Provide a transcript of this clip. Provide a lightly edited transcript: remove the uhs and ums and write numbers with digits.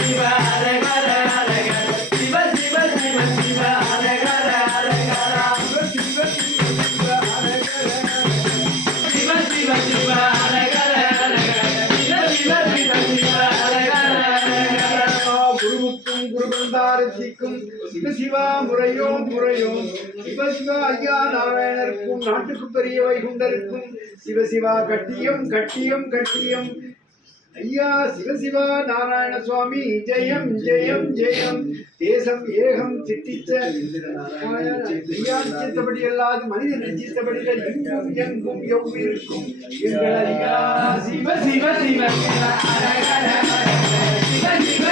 சிவ அரகர அரகர சிவ சிவ சிவ சிவ அரகர அரகர சிவ சிவ சிவ அரகர சிவ சிவ சிவ அரகர அரகர சிவ சிவ சிவ சிவ அரகர அரகர குருவுக்கும் குருபந்தாரத்திற்கும் சிவசிவா முறையோ முறையோ சிவசிவா ஐயா நாராயணருக்கும் நாட்டுக்கு பெரிய வைகுண்டருக்கும் சிவசிவா கட்டியம் கட்டியம் கட்டியம் ஐயா சிவசிவா நாராயண சுவாமி ஜெயம் ஜெயம் ஜெயம் தேசம் ஏகம் சித்தித்த ஐயா நிச்சயத்தபடி அல்லாது மனிதன் நிச்சயத்தபடிகள் எங்கும் எங்கும் எவ்விருக்கும் எங்கள் ஐயா சிவ சிவ சிவ சிவ அரகர சிவ சிவ